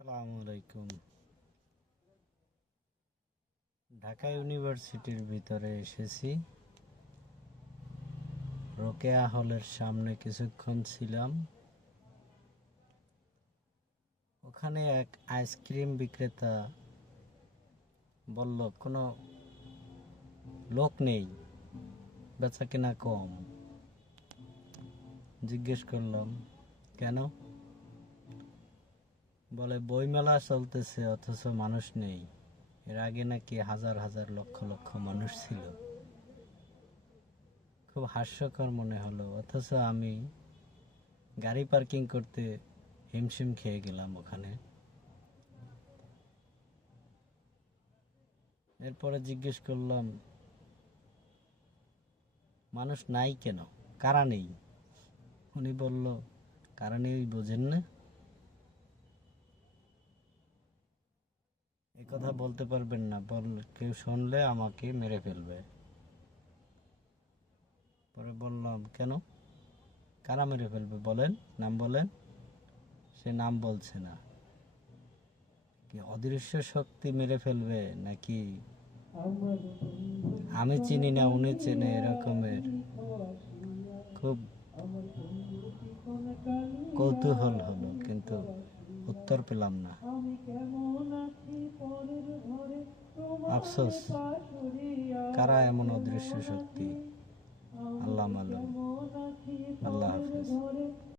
আসসালামু আলাইকুম। ঢাকা ইউনিভার্সিটির ভিতরে এসেছি। রোকেয়া হলের সামনে কিছুক্ষণ ছিলাম। ওখানে এক আইসক্রিম বিক্রেতা বলল কোনো লোক নেই, বেচা কেনা কম। জিজ্ঞেস করলাম কেন? বলে বইমেলা চলতেছে অথচ মানুষ নেই। এর আগে নাকি হাজার হাজার লক্ষ লক্ষ মানুষ ছিল। খুব হাস্যকর মনে হলো, অথচ আমি গাড়ি পার্কিং করতে হিমশিম খেয়ে গেলাম ওখানে। এরপরে জিজ্ঞেস করলাম মানুষ নাই কেন, কারা নেই? উনি বলল কারা নেই বোঝেন না? এ কথা বলতে পারবেন না, কেউ শুনলে আমাকে মেরে ফেলবে। পরে বললাম কেন, কারা মেরে ফেলবে বলেন, নাম বলেন। সে নাম বলছে না। কি অদৃশ্য শক্তি মেরে ফেলবে নাকি আমি চিনি না উনি চেনে, এরকমের খুব কৌতূহল হলো, কিন্তু উত্তর পেলাম না। আফসোস, কারা এমন অদৃশ্য শক্তি, আল্লাহ মালুম। আল্লাহ হাফেজ।